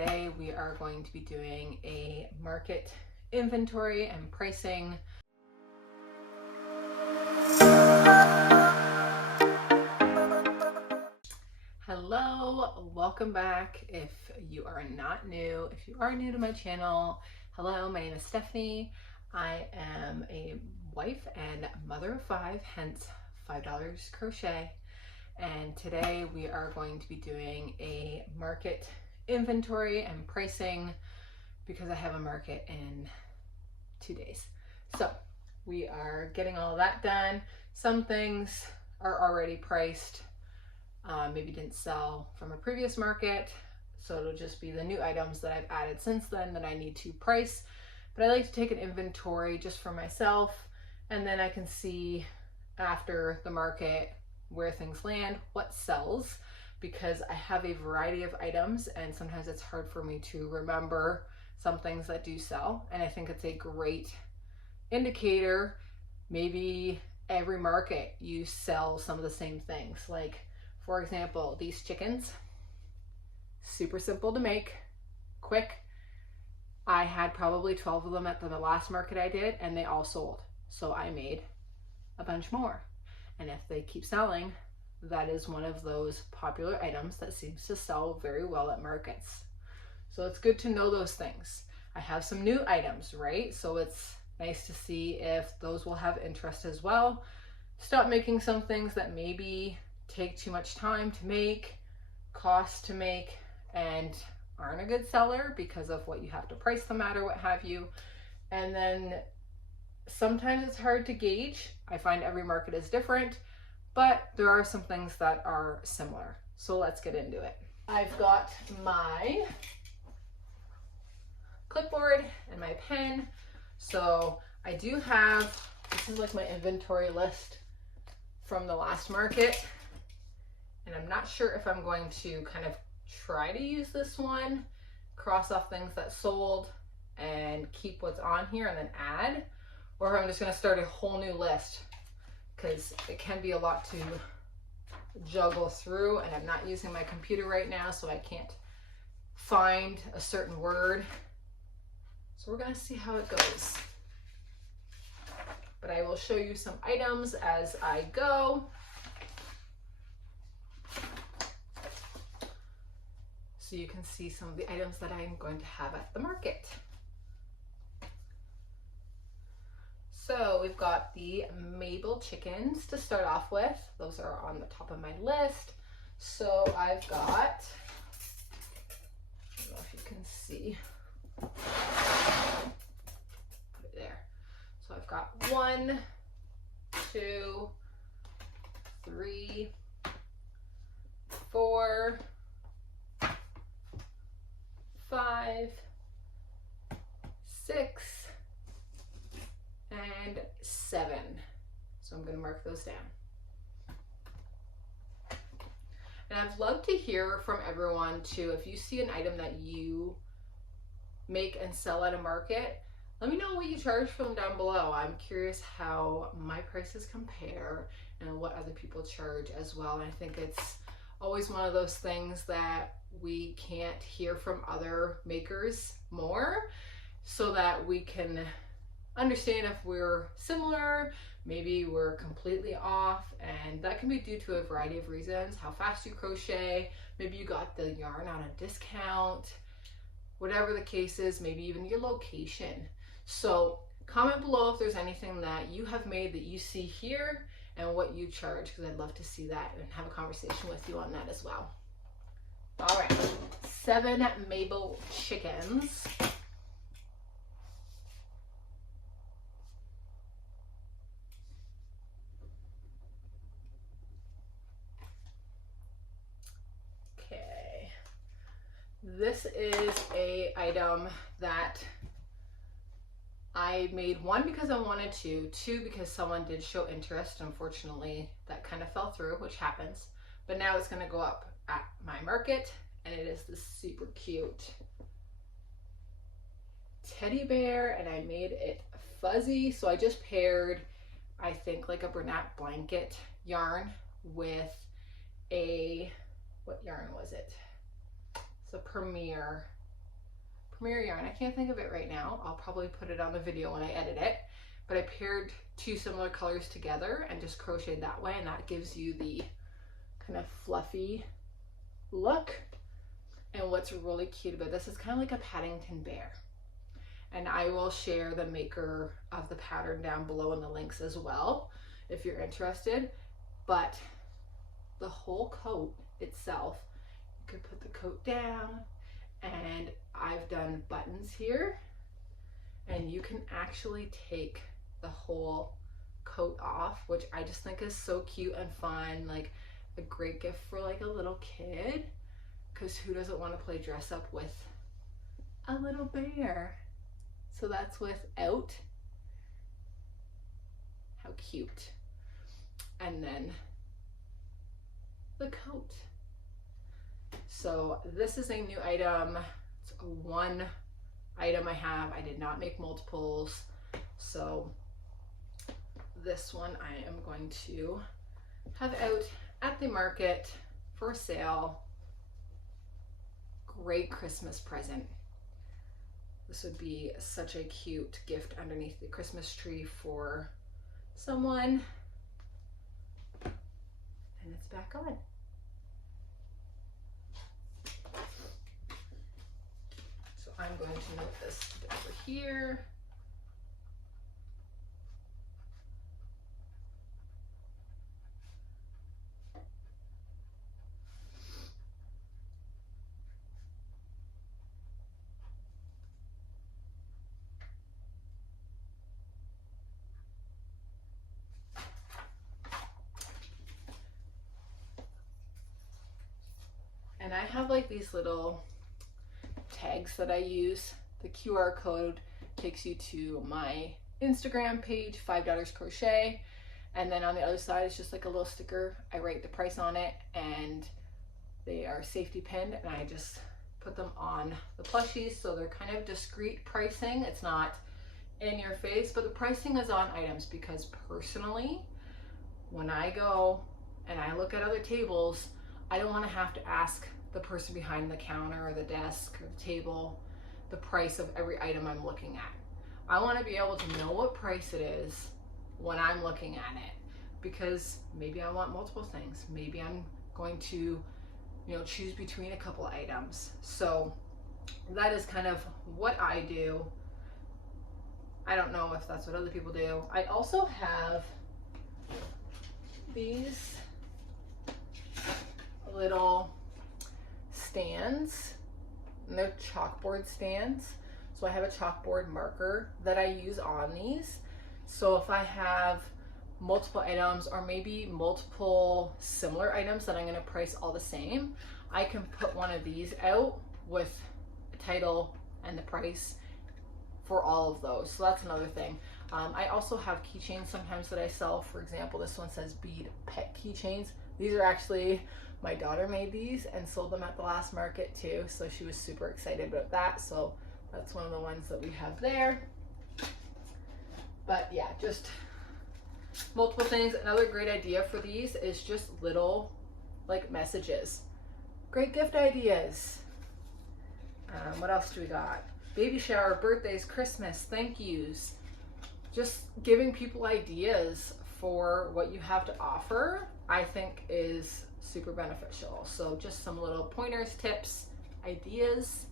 today we are going to be doing a market inventory and pricing. Hello, welcome back. If you are not new, if you are new to my channel, hello, my name is Stephanie. I am a wife and mother of 5, hence $5 crochet. And today we are going to be doing a market inventory and pricing because I have a market in 2 days. So we are getting all that done. Some things are already priced, maybe didn't sell from a previous market. So it'll just be the new items that I've added since then that I need to price. But I like to take an inventory just for myself, and then I can see after the market where things land, what sells, because I have a variety of items and sometimes it's hard for me to remember some things that do sell. And I think it's a great indicator. Maybe every market you sell some of the same things. Like, for example, these chickens, super simple to make, quick. I had probably 12 of them at the last market I did and they all sold. So I made a bunch more. And if they keep selling, that is one of those popular items that seems to sell very well at markets. So it's good to know those things. I have some new items, right? So it's nice to see if those will have interest as well. Stop making some things that maybe take too much time to make, cost to make, and aren't a good seller because of what you have to price them at or what have you. And then sometimes it's hard to gauge. I find every market is different, but there are some things that are similar. So let's get into it. I've got my clipboard and my pen. So I do have, this is like my inventory list from the last market. And I'm not sure if I'm going to kind of try to use this one, cross off things that sold and keep what's on here and then add, or if I'm just going to start a whole new list, because it can be a lot to juggle through, and I'm not using my computer right now, so I can't find a certain word. So we're going to see how it goes. But I will show you some items as I go. So you can see some of the items that I'm going to have at the market. So we've got the Mabel chickens to start off with. Those are on the top of my list. So I've got, I don't know if you can see, put it there. So I've got 1, 2, 3, 4, 5, 6, and 7. So I'm going to mark those down. And I'd love to hear from everyone too. If you see an item that you make and sell at a market, let me know what you charge for them down below. I'm curious how my prices compare and what other people charge as well. And I think it's always one of those things that we can't hear from other makers more, so that we can understand if we're similar, maybe we're completely off, and that can be due to a variety of reasons. How fast you crochet, maybe you got the yarn on a discount, whatever the case is, maybe even your location. So comment below if there's anything that you have made that you see here and what you charge, because I'd love to see that and have a conversation with you on that as well. All right, 7 Mabel chickens. Okay, this is a item that I made, 1 because I wanted to, 2 because someone did show interest. Unfortunately, that kind of fell through, which happens, but now it's going to go up at my market, and it is this super cute teddy bear, and I made it fuzzy. So I just paired, I think, like a Bernat blanket yarn with a, what yarn was it? It's a Premier Premier yarn. I can't think of it right now. I'll probably put it on the video when I edit it. But I paired two similar colors together and just crocheted that way, and that gives you the kind of fluffy look. And what's really cute about this is kind of like a Paddington bear. And I will share the maker of the pattern down below in the links as well, if you're interested. But the whole coat itself, you could put the coat down, and I've done buttons here, and you can actually take the whole coat off, which I just think is so cute and fun, like a great gift for like a little kid, because who doesn't want to play dress up with a little bear? So that's without. How cute. And then the coat. So this is a new item. It's one item I have. I did not make multiples. So this one I am going to have out at the market for sale. Great Christmas present. This would be such a cute gift underneath the Christmas tree for someone. And it's back on. So I'm going to note this over here. And I have like these little tags that I use. The QR code takes you to my Instagram page, $5 crochet. And then on the other side is just like a little sticker. I write the price on it, and they are safety pinned, and I just put them on the plushies. So they're kind of discreet pricing. It's not in your face, but the pricing is on items, because personally, when I go and I look at other tables, I don't want to have to ask the person behind the counter or the desk or the table the price of every item I'm looking at. I want to be able to know what price it is when I'm looking at it, because maybe I want multiple things. Maybe I'm going to, choose between a couple items. So that is kind of what I do. I don't know if that's what other people do. I also have these little stands, and they're chalkboard stands. So I have a chalkboard marker that I use on these. So if I have multiple items, or maybe multiple similar items that I'm going to price all the same, I can put one of these out with a title and the price for all of those. So that's another thing. I also have keychains sometimes that I sell. For example, this one says bead pet keychains. These are actually, my daughter made these and sold them at the last market too, so she was super excited about that. So that's one of the ones that we have there. But yeah, just multiple things. Another great idea for these is just little like messages. Great gift ideas. What else do we got? Baby shower, birthdays, Christmas, thank yous. Just giving people ideas for what you have to offer, I think is super beneficial. So just some little pointers, tips, ideas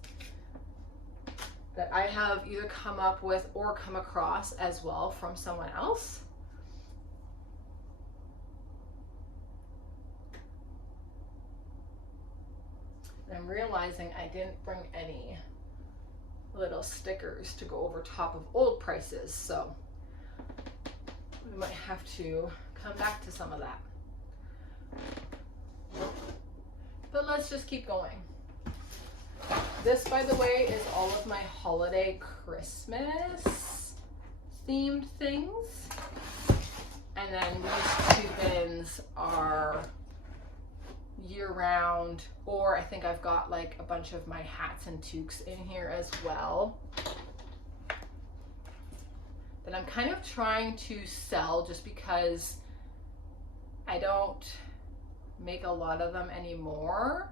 that I have either come up with or come across as well from someone else. I'm realizing I didn't bring any little stickers to go over top of old prices, so we might have to come back to some of that. But let's just keep going. This, by the way, is all of my holiday Christmas themed things. And then these two bins are year-round, or I think I've got like a bunch of my hats and toques in here as well that I'm kind of trying to sell, just because I don't make a lot of them anymore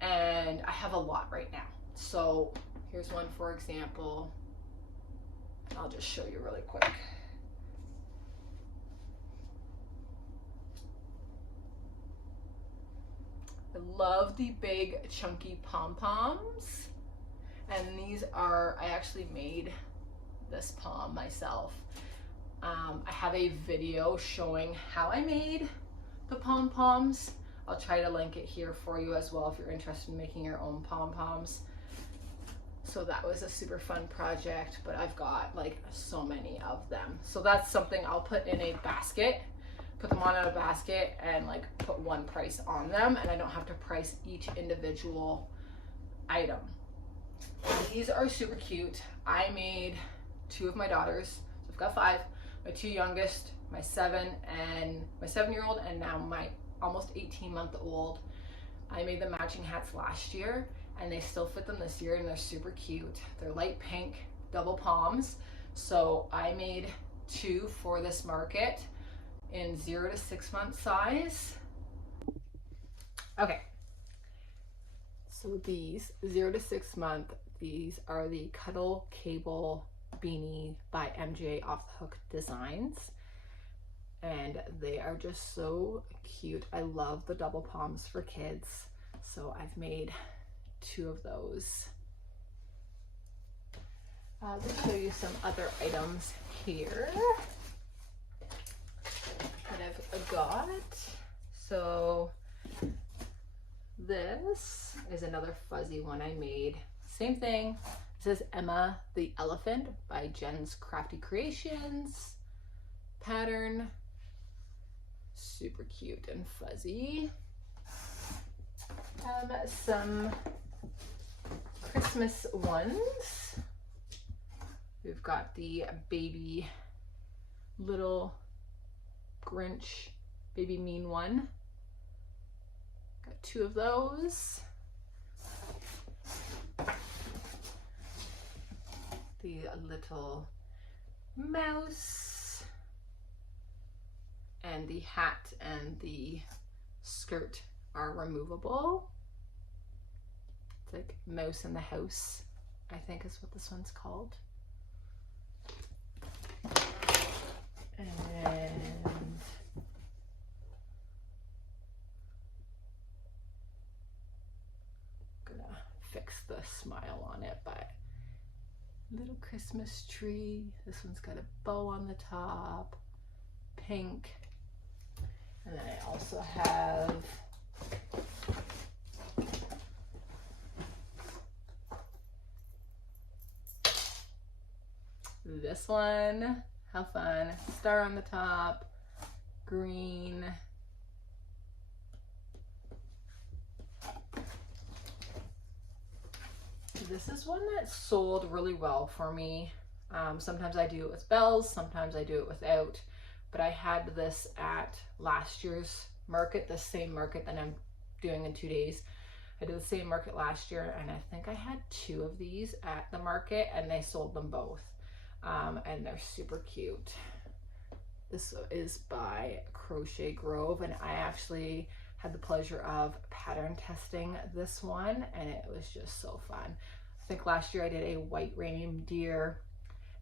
and I have a lot right now. So Here's one for example. I'll just show you really quick. I love the big chunky pom-poms. And these are, I actually made this pom myself. I have a video showing how I made the pom-poms. I'll try to link it here for you as well if you're interested in making your own pom-poms. So that was a super fun project, but I've got like so many of them. So that's something I'll put in a basket, put them on in a basket and like put one price on them, and I don't have to price each individual item. These are super cute. I made 2 of my daughters, so I've got 5. My 2 youngest, my 7-year-old, and now my almost 18-month-old. I made the matching hats last year, and they still fit them this year, and they're super cute. They're light pink, double palms. So I made 2 for this market in 0 to 6 month size. Okay. So these 0 to 6 month, these are the Cuddle Cable Beanie by MJ Off the Hook Designs. And they are just so cute. I love the double palms for kids. So I've made 2 of those. I'll just show you some other items here that I've got. So this is another fuzzy one I made. Same thing. This is Emma the Elephant by Jen's Crafty Creations. Pattern. Super cute and fuzzy. Some Christmas ones. We've got the baby little Grinch baby mean one. Got 2 of those. The little mouse, and the hat and the skirt are removable. It's like Mouse in the House, I think is what this one's called. And gonna fix the smile on it, but little Christmas tree. This one's got a bow on the top, pink. And then I also have this one. How fun. Star on the top, green. This is one that sold really well for me. Sometimes I do it with bells, sometimes I do it without, but I had this at last year's market, the same market that I'm doing in 2 days. I did the same market last year, and I think I had 2 of these at the market, and they sold them both. And they're super cute. This is by Crochet Grove, and I actually had the pleasure of pattern testing this one, and it was just so fun. I think last year I did a white reindeer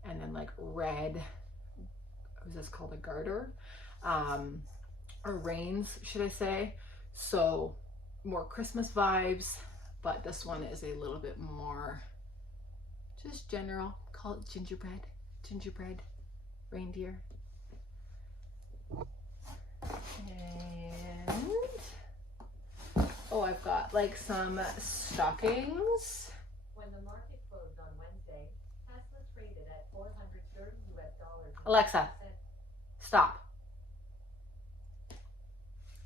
and then like red, was this called a garter? Or reins, should I say. So more Christmas vibes, but this one is a little bit more just general. Call it gingerbread reindeer. And oh, I've got like some stockings. When the market closed on Wednesday, Tesla traded at $430 US. Alexa, stop.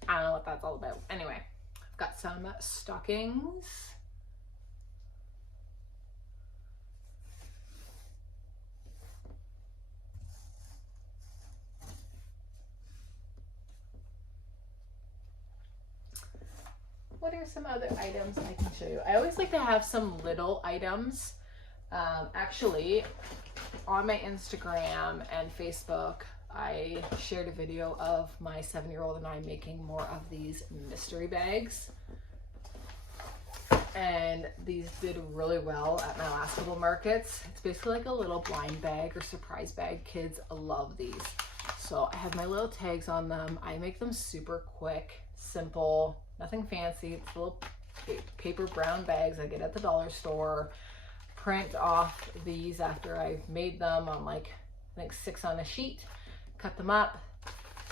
I don't know what that's all about. Anyway, I've got some stockings. What are some other items I can show you? I always like to have some little items. Actually, on my Instagram and Facebook, I shared a video of my 7-year-old and I making more of these mystery bags. and these did really well at my last couple markets. It's basically like a little blind bag or surprise bag. Kids love these. So I have my little tags on them. I make them super quick, simple, nothing fancy. It's little paper brown bags I get at the dollar store. Print off these after I've made them on like, I think 6 on a sheet. Cut them up,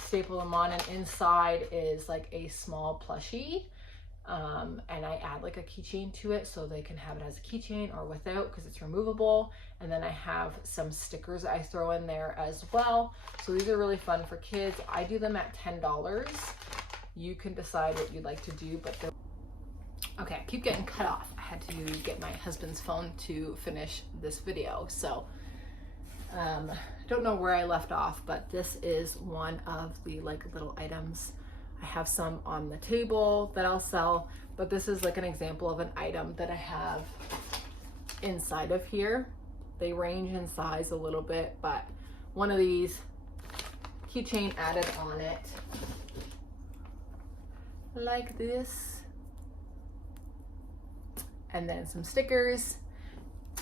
staple them on, and inside is like a small plushie. And I add like a keychain to it so they can have it as a keychain or without because it's removable. And then I have some stickers I throw in there as well. So these are really fun for kids. I do them at $10. You can decide what you'd like to do, but okay, I keep getting cut off. I had to get my husband's phone to finish this video. So don't know where I left off, but this is one of the like little items. I have some on the table that I'll sell, but this is like an example of an item that I have inside of here. They range in size a little bit, but one of these, keychain added on it like this, and then some stickers,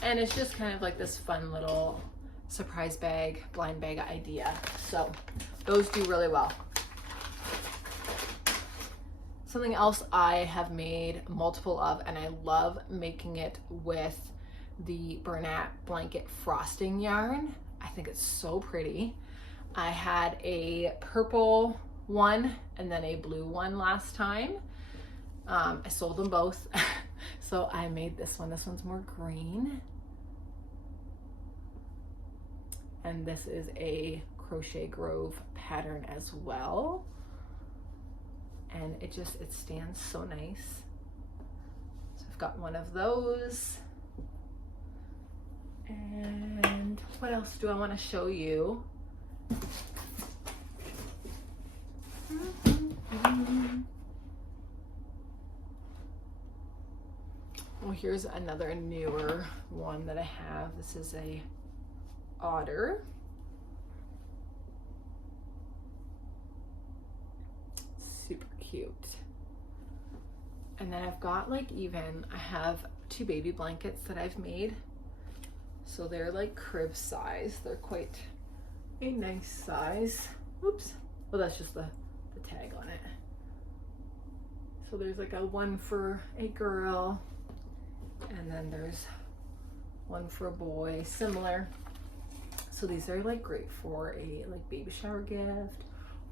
and it's just kind of like this fun little surprise bag, blind bag idea. So those do really well. Something else I have made multiple of, and I love making it with the Bernat blanket frosting yarn. I think it's so pretty. I had a purple one and then a blue one last time. I sold them both. So I made this one. This one's more green. And this is a Crochet Grove pattern as well. And it stands so nice. So I've got one of those. And what else do I want to show you? Well, here's another newer one that I have. This is a otter. Super cute. And then I've got like I have 2 baby blankets that I've made. So they're like crib size. They're quite a nice size. Oops. Well, that's just the tag on it. So there's like a one for a girl, and then there's one for a boy, similar. So these are like great for a like baby shower gift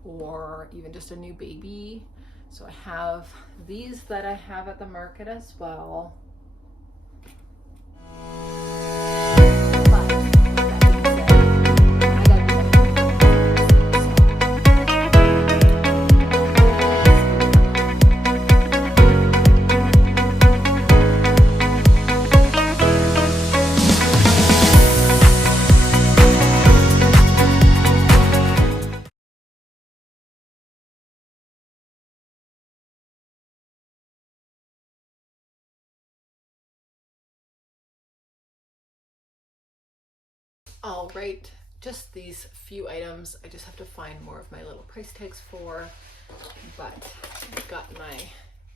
or even just a new baby. So I have these that I have at the market as well. All right, just these few items. I just have to find more of my little price tags for, but I've got my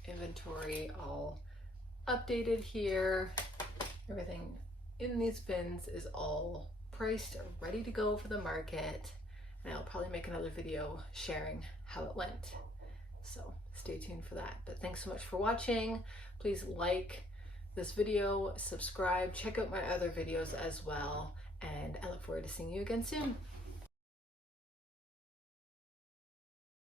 inventory all updated here. Everything in these bins is all priced, ready to go for the market, and I'll probably make another video sharing how it went. So stay tuned for that. But thanks so much for watching. Please like this video, subscribe, check out my other videos as well. And I look forward to seeing you again soon.